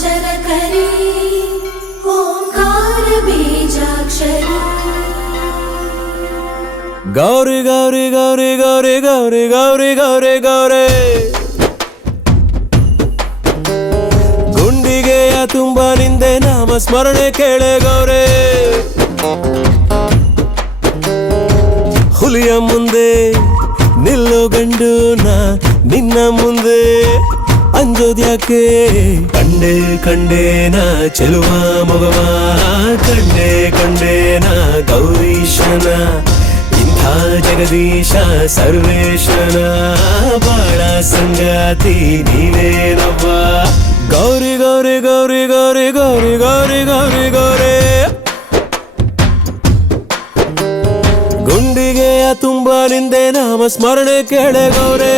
शरकरी ओंकार बीजाक्षरी गौरी गौरी गौरी गौरी गौरी गौरी गौरी गौरी ಗುಂಡಿಗೆಯ ತುಂಬ ನಿಂದೆ ನಾಮ ಸ್ಮರಣೆ ಕೇಳೆ ಗೌರೆ ಹುಲಿಯ ಮುಂದೆ ನಿಲ್ಲೋ ಗಂಡು ನಾ ನಿನ್ನ ಮುಂದೆ ಅಂಜೋದ್ಯಾಕೆ ಕಂಡೆ ಕಂಡೇನ ಚೆಲುವ ಮಗವ ಕಂಡೆ ಕಂಡೇನ ಗೌರೀಶನ ಇಂಥ ಜಗದೀಶ ಸರ್ವೇಶನ ಬಾಳ ಸಂಗಾತಿ ನೀನೇನವ್ವ ಗೌರಿ ಗೌರಿ ಗೌರಿ ಗೌರಿ ಗೌರಿ ಗೌರಿ ಗೌರಿ ಗೌರಿ ಗುಂಡಿಗೆಯ ತುಂಬ ನಿಂದೆ ನಾಮ ಸ್ಮರಣೆ ಕೇಳೆ ಗೌರೇ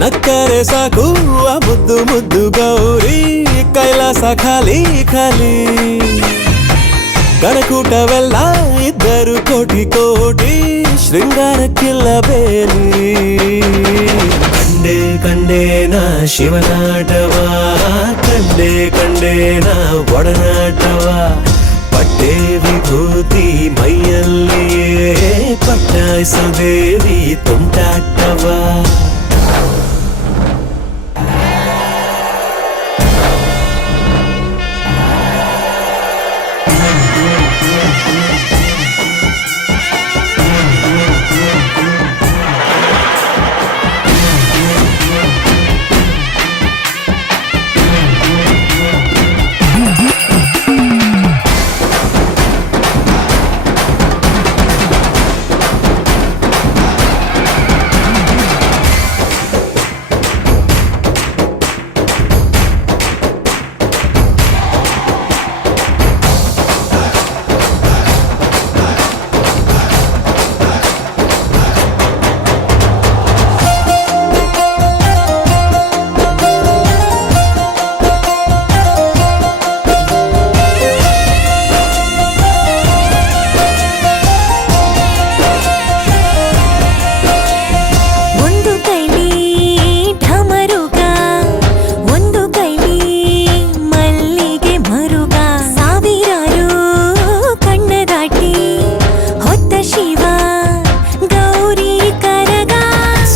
ನಕ್ಕರೆ ಸಾಕು ಆ ಮುದ್ದು ಮುದ್ದು ಗೌರಿ ಕೈಲಾಸ ಖಾಲಿ ಖಾಲಿ ಗಣಕೂಟವೆಲ್ಲ ಇದ್ದರು ಕೋಟಿ ಕೋಟಿ ಶೃಂಗಾರಕ್ಕಿಲ್ಲ ಬೇಲಿ ಕಂಡೆ ಕಂಡೇನ ಶಿವನಾಟವ ಕಂಡೆ ಕಂಡೇನ ಒಡನಾಟವ ಪಟ್ಟೆ ವಿಭೂತಿ ಮೈಯಲ್ಲಿಯೇ ಪಟ್ಟಾಯಿಸದೇವಿ ತುಂಟಾಟವ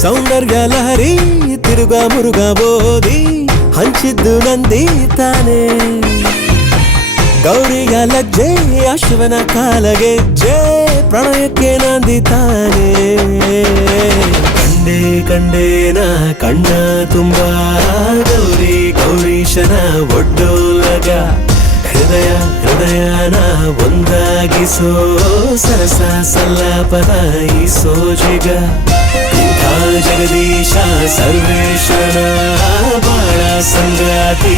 ಸೌಂದರ್ಯ ಲಹರಿ ತಿರುಗ ಮುರುಗ ಬೋದಿ ಹಂಚಿದ್ದು ನಂದಿ ತಾನೆ ಗೌರಿಯ ಲಜ್ಜೆ ಅಶ್ವನ ಕಾಲಗೆಜ್ಜೆ ಪ್ರಣಯಕ್ಕೆ ನಂದಿ ತಾನೆ ಕಂಡೆ ಕಂಡೇನ ಕಣ್ಣ ತುಂಬ ಗೌರಿ ಗೌರೀಶನ ಒಡ್ಡೋಲಗ ಹೃದಯ ಹೃದಯನ ಒಂದಾಗಿಸೋ ಸರಸ ಸಲ್ಲಾಪದ ಈ ಸೋಜಿಗ ಜಗದೀಶ ಸರ್ವೇಶನ ಬಾಳ ಸಂಗಾತಿ